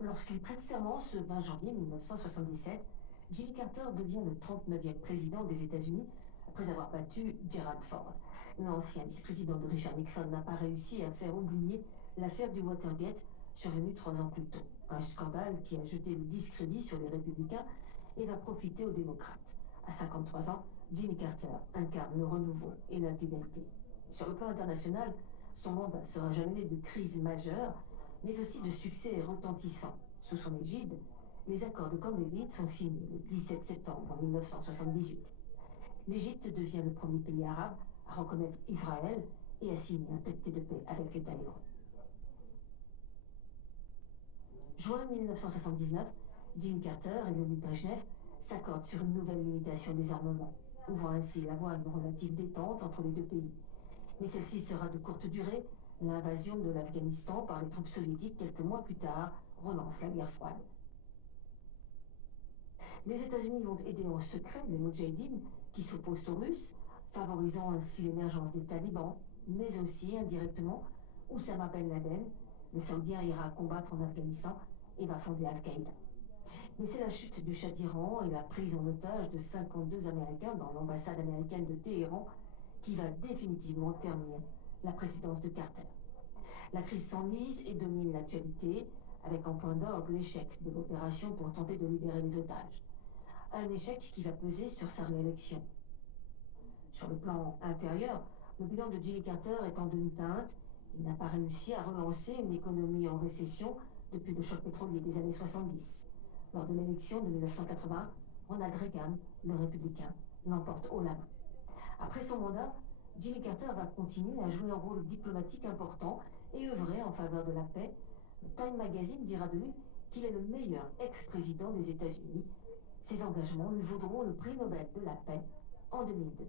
Lorsqu'il prête serment ce 20 janvier 1977, Jimmy Carter devient le 39e président des États-Unis après avoir battu Gerald Ford. L'ancien vice-président de Richard Nixon n'a pas réussi à faire oublier l'affaire du Watergate survenue 3 ans plus tôt. Un scandale qui a jeté le discrédit sur les républicains et va profiter aux démocrates. À 53 ans, Jimmy Carter incarne le renouveau et l'intégrité. Sur le plan international, son mandat sera jalonné de crises majeures, mais aussi de succès retentissants. Sous son égide, les accords de Camp David sont signés le 17 septembre 1978. L'Égypte devient le premier pays arabe à reconnaître Israël et à signer un traité de paix avec l'État hébreu. Juin 1979, Jimmy Carter et Leonid Brejnev s'accordent sur une nouvelle limitation des armements, ouvrant ainsi la voie à une relative détente entre les deux pays. Mais celle-ci sera de courte durée. L'invasion de l'Afghanistan par les troupes soviétiques quelques mois plus tard relance la guerre froide. Les États-Unis vont aider en secret les Moudjahidines qui s'opposent aux Russes, favorisant ainsi l'émergence des talibans, mais aussi indirectement Oussama Ben Laden. Le Saoudien ira combattre en Afghanistan et va fonder Al-Qaïda. Mais c'est la chute du Shah d'Iran et la prise en otage de 52 Américains dans l'ambassade américaine de Téhéran qui va définitivement terminer la présidence de Carter. La crise s'enlise et domine l'actualité, avec en point d'orgue l'échec de l'opération pour tenter de libérer les otages. Un échec qui va peser sur sa réélection. Sur le plan intérieur, le bilan de Jimmy Carter est en demi-teinte. Il n'a pas réussi à relancer une économie en récession depuis le choc pétrolier des années 70. Lors de l'élection de 1980, Ronald Reagan, le républicain, l'emporte haut la main. Après son mandat, Jimmy Carter va continuer à jouer un rôle diplomatique important et œuvrer en faveur de la paix. Le Time Magazine dira de lui qu'il est le meilleur ex-président des États-Unis. Ses engagements lui vaudront le prix Nobel de la paix en 2002.